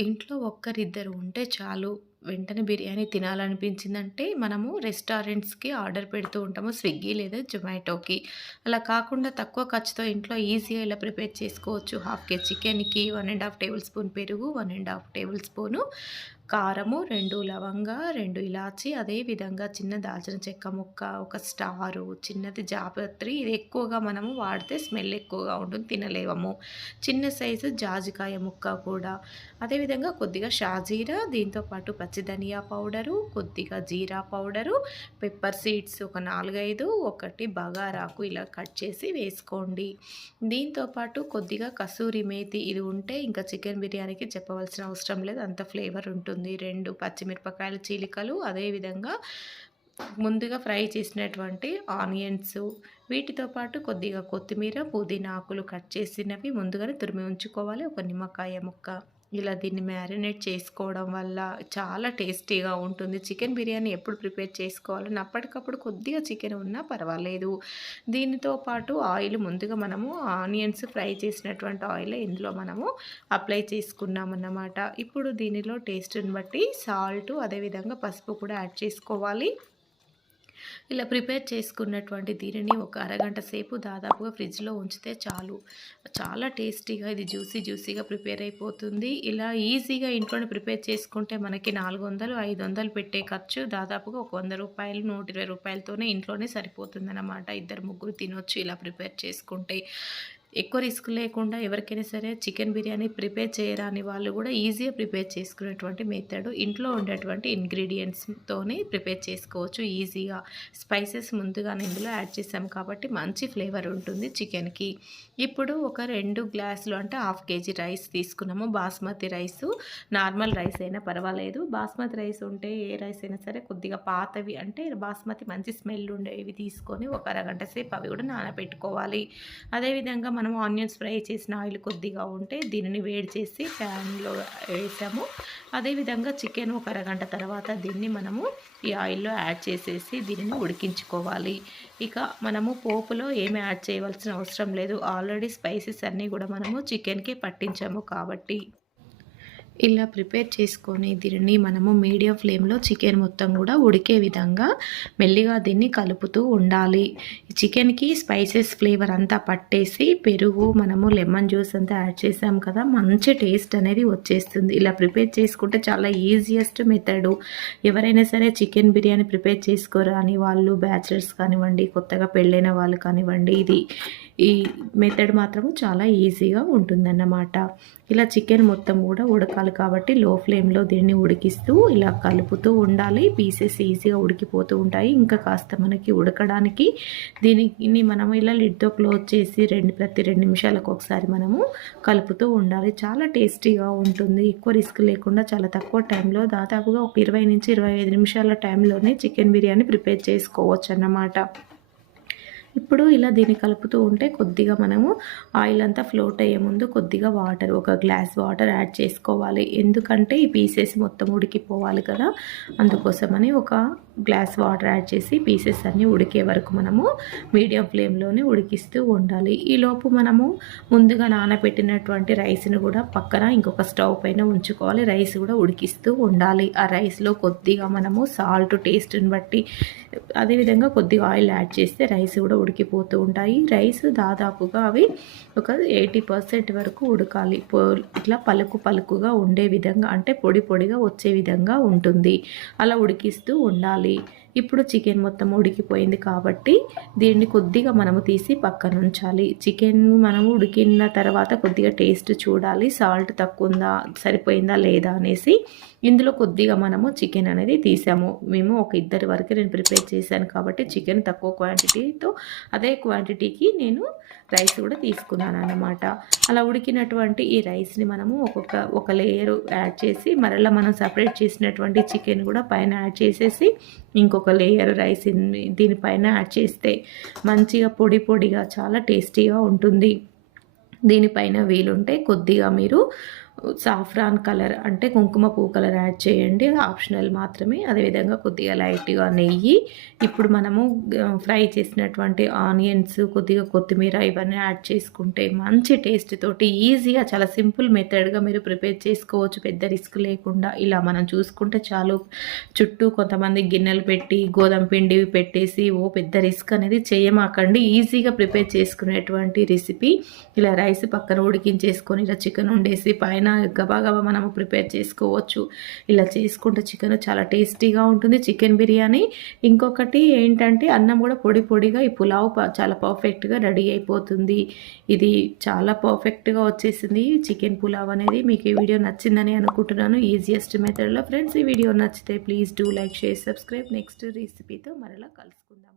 ఇంట్లో ఒక్కరిద్దరు ఉంటే చాలు. వెంటనే బిర్యానీ తినాలనిపించిందంటే మనము రెస్టారెంట్స్‌కి ఆర్డర్ పెడుతూ ఉంటాము. స్విగ్గీ లేదా జొమాటోకి. అలా కాకుండా తక్కువ ఖర్చుతో ఇంట్లో ఈజీగా ఇలా ప్రిపేర్ చేసుకోవచ్చు. హాఫ్ కేజీ చికెన్‌కి 1 ½ టేబుల్ స్పూన్ పెరుగు, 1 ½ టేబుల్ స్పూను కారము, 2 లవంగా, 2 ఇలాచి, అదే విధంగా చిన్న దాల్చిన చెక్క ముక్క, ఒక స్టారు, చిన్నది జాపత్రి. ఇది ఎక్కువగా మనము వాడితే స్మెల్ ఎక్కువగా ఉంటుంది. తినలేము. చిన్న సైజు జాజికాయ ముక్క కూడా. అదేవిధంగా కొద్దిగా షాజీరా, దీంతో పాటు పచ్చి ధనియా పౌడరు, కొద్దిగా జీరా పౌడరు, పెప్పర్ సీడ్స్ ఒక 4, 5, ఒకటి బగారాకు ఇలా కట్ చేసి వేసుకోండి. దీంతో పాటు కొద్దిగా కసూరి మేతి ఇది ఉంటే ఇంకా చికెన్ బిర్యానీకి చెప్పవలసిన అవసరం లేదు. అంత ఫ్లేవర్ ఉంటుంది. 2 పచ్చిమిరపకాయల చీలికలు, అదేవిధంగా ముందుగా ఫ్రై చేసినటువంటి ఆనియన్స్, వీటితో పాటు కొద్దిగా కొత్తిమీర, పుదీనా ఆకులు కట్ చేసినవి ముందుగానే తురిమి ఉంచుకోవాలి. ఒక నిమ్మకాయ ముక్క. ఇలా దీన్ని మ్యారినేట్ చేసుకోవడం వల్ల చాలా టేస్టీగా ఉంటుంది. చికెన్ బిర్యానీ ఎప్పుడు ప్రిపేర్ చేసుకోవాలని అప్పటికప్పుడు కొద్దిగా చికెన్ ఉన్నా పర్వాలేదు. దీనితో పాటు ఆయిల్ ముందుగా మనము ఆనియన్స్ ఫ్రై చేసినటువంటి ఆయిల్ ఇందులో మనము అప్లై చేసుకున్నామన్నమాట. ఇప్పుడు దీనిలో టేస్ట్‌ని బట్టి సాల్ట్, అదేవిధంగా పసుపు కూడా యాడ్ చేసుకోవాలి. ఇలా ప్రిపేర్ చేసుకున్నటువంటి దీనిని ఒక అరగంట సేపు దాదాపుగా ఫ్రిడ్జ్‌లో ఉంచితే చాలు. చాలా టేస్టీగా ఇది జ్యూసీగా ప్రిపేర్ అయిపోతుంది. ఇలా ఈజీగా ఇంట్లోనే ప్రిపేర్ చేసుకుంటే మనకి 400, 500 పెట్టే ఖర్చు దాదాపుగా ఒక రూ. 100, రూ. 120తోనే ఇంట్లోనే సరిపోతుందన్నమాట. ఇద్దరు ముగ్గురు తినొచ్చు ఇలా ప్రిపేర్ చేసుకుంటే. ఎక్కువ రిస్క్ లేకుండా ఎవరికైనా సరే చికెన్ బిర్యానీ ప్రిపేర్ చేయరాని వాళ్ళు కూడా ఈజీగా ప్రిపేర్ చేసుకునేటువంటి మెథడ్. ఇంట్లో ఉండేటువంటి ఇంగ్రీడియంట్స్‌తోనే ప్రిపేర్ చేసుకోవచ్చు ఈజీగా. స్పైసెస్ ముందుగానే ఇందులో యాడ్ చేసాం కాబట్టి మంచి ఫ్లేవర్ ఉంటుంది చికెన్‌కి. ఇప్పుడు ఒక 2 గ్లాసులు అంటే హాఫ్ కేజీ రైస్ తీసుకున్నాము. బాస్మతి రైసు, నార్మల్ రైస్ అయినా పర్వాలేదు. బాస్మతి రైస్ ఉంటే ఏ రైస్ అయినా సరే కొద్దిగా పాతవి అంటే బాస్మతి మంచి స్మెల్ ఉండేవి తీసుకొని ఒక అరగంట సేపు అవి కూడా నానబెట్టుకోవాలి. అదేవిధంగా మనం ఆనియన్స్ ఫ్రై చేసిన ఆయిల్ కొద్దిగా ఉంటే దీనిని వేడి చేసి ప్యాన్‌లో వేసాము. అదేవిధంగా చికెన్ ఒక అరగంట తర్వాత దీన్ని మనము ఈ ఆయిల్‌లో యాడ్ చేసేసి దీనిని ఉడికించుకోవాలి. ఇక మనము పోపులో ఏమి యాడ్ చేయవలసిన అవసరం లేదు. ఆల్రెడీ స్పైసెస్ అన్నీ కూడా మనము చికెన్‌కి పట్టించాము కాబట్టి. ఇలా ప్రిపేర్ చేసుకొని దీనిని మనము మీడియం ఫ్లేమ్‌లో చికెన్ మొత్తం కూడా ఉడికే విధంగా మెల్లిగా దీన్ని కలుపుతూ ఉండాలి. చికెన్‌కి స్పైసెస్ ఫ్లేవర్ అంతా పట్టేసి పెరుగు, మనము లెమన్ జ్యూస్ అంతా యాడ్ చేసాం కదా! మంచి టేస్ట్ అనేది వచ్చేస్తుంది. ఇలా ప్రిపేర్ చేసుకుంటే చాలా ఈజియెస్ట్ మెథడు. ఎవరైనా సరే చికెన్ బిర్యానీ ప్రిపేర్ చేసుకోరాని వాళ్ళు, బ్యాచిలర్స్ కానివ్వండి, కొత్తగా పెళ్ళైన వాళ్ళు కానివ్వండి, ఈ మెథడ్ మాత్రము చాలా ఈజీగా ఉంటుందన్నమాట. ఇలా చికెన్ మొత్తం కూడా ఉడకాలి కాబట్టి లో ఫ్లేమ్‌లో దీన్ని ఉడికిస్తూ ఇలా కలుపుతూ ఉండాలి. పీసెస్ ఈజీగా ఉడికిపోతూ ఉంటాయి. ఇంకా కాస్త మనకి ఉడకడానికి దీనిని మనము ఇలా లిడ్‌తో క్లోజ్ చేసి ప్రతి 2 నిమిషాలకు ఒకసారి మనము కలుపుతూ ఉండాలి. చాలా టేస్టీగా ఉంటుంది. ఎక్కువ రిస్క్ లేకుండా చాలా తక్కువ టైంలో దాదాపుగా ఒక 20-25 నిమిషాల టైంలోనే చికెన్ బిర్యానీ ప్రిపేర్ చేసుకోవచ్చన్నమాట. ఇప్పుడు ఇలా దీన్ని కలుపుతూ ఉంటే కొద్దిగా మనము ఆయిల్ అంతా ఫ్లోట్ అయ్యే ముందు కొద్దిగా వాటర్, ఒక గ్లాస్ వాటర్ యాడ్ చేసుకోవాలి. ఎందుకంటే ఈ పీసెస్ మొత్తం ఉడికిపోవాలి కదా! అందుకోసమని ఒక గ్లాస్ వాటర్ యాడ్ చేసి పీసెస్ అన్నీ ఉడికే వరకు మనము మీడియం ఫ్లేమ్‌లోనే ఉడికిస్తూ ఉండాలి. ఈలోపు మనము ముందుగా నానబెట్టినటువంటి రైస్‌ని కూడా పక్కన ఇంకొక స్టవ్ పైన ఉంచుకోవాలి. రైస్ కూడా ఉడికిస్తూ ఉండాలి. ఆ రైస్‌లో కొద్దిగా మనము సాల్ట్ టేస్ట్‌ని బట్టి, అదేవిధంగా కొద్దిగా ఆయిల్ యాడ్ చేస్తే రైస్ కూడా ఉడికిపోతూ ఉంటాయి. రైస్ దాదాపుగా అవి ఒక 80% వరకు ఉడకాలి. ఇట్లా పలుకుగా ఉండే విధంగా, అంటే పొడిగా వచ్చే విధంగా ఉంటుంది. అలా ఉడికిస్తూ ఉండాలి. ఇప్పుడు చికెన్ మొత్తం ఉడికిపోయింది కాబట్టి దీన్ని కొద్దిగా మనము తీసి పక్కన ఉంచాలి. చికెన్ మనము ఉడికిన తర్వాత కొద్దిగా టేస్ట్ చూడాలి. సాల్ట్ తక్కువ ఉందా, సరిపోయిందా లేదా అనేసి ఇందులో కొద్దిగా మనము చికెన్ అనేది తీసాము. మేము ఒక ఇద్దరి వరకు నేను ప్రిపేర్ చేశాను కాబట్టి చికెన్ తక్కువ క్వాంటిటీతో అదే క్వాంటిటీకి నేను రైస్ కూడా తీసుకున్నాను అన్నమాట. అలా ఉడికినటువంటి ఈ రైస్ని మనము ఒక లేయర్ యాడ్ చేసి మరలా మనం సపరేట్ చేసినటువంటి చికెన్ కూడా పైన యాడ్ చేసేసి ఇంకొక లేయర్ రైస్ దీనిపైన యాడ్ చేస్తే మంచిగా పొడిగా చాలా టేస్టీగా ఉంటుంది. దీనిపైన వీలుంటే కొద్దిగా మీరు సాఫ్రాన్ కలర్ అంటే కుంకుమ పువ్వు కలర్ యాడ్ చేయండి. ఆప్షనల్ మాత్రమే. అదేవిధంగా కొద్దిగా లైట్‌గా నెయ్యి. ఇప్పుడు మనము ఫ్రై చేసినటువంటి ఆనియన్స్, కొద్దిగా కొత్తిమీర ఇవన్నీ యాడ్ చేసుకుంటే మంచి టేస్ట్ తోటి ఈజీగా చాలా సింపుల్ మెథడ్‌గా మీరు ప్రిపేర్ చేసుకోవచ్చు. పెద్ద రిస్క్ లేకుండా. ఇలా మనం చూసుకుంటే చాలు. చుట్టూ కొంతమంది గిన్నెలు పెట్టి గోధుమ పిండి పెట్టేసి పెద్ద రిస్క్ అనేది చేయమాకండి. ఈజీగా ప్రిపేర్ చేసుకునేటువంటి రెసిపీ. ఇలా రైస్ పక్కన ఉడికించేసుకొని ఇలా చికెన్ వండేసి పైన గబా గబా మనము ప్రిపేర్ చేసుకోవచ్చు. ఇలా చేసుకుంటే చికెన్ చాలా టేస్టీగా ఉంటుంది చికెన్ బిర్యానీ. ఇంకొకటి ఏంటంటే అన్నం కూడా పొడి పొడిగా ఈ పులావ్ చాలా పర్ఫెక్ట్‌గా రెడీ అయిపోతుంది. ఇది చాలా పర్ఫెక్ట్‌గా వచ్చేసింది చికెన్ పులావ్ అనేది. మీకు ఈ వీడియో నచ్చిందని అనుకుంటున్నాను. ఈజియెస్ట్ మెథడ్‌లో. ఫ్రెండ్స్ ఈ వీడియో నచ్చితే please do like, share, subscribe. Next రెసిపీతో మరలా కలుసుకుందాం.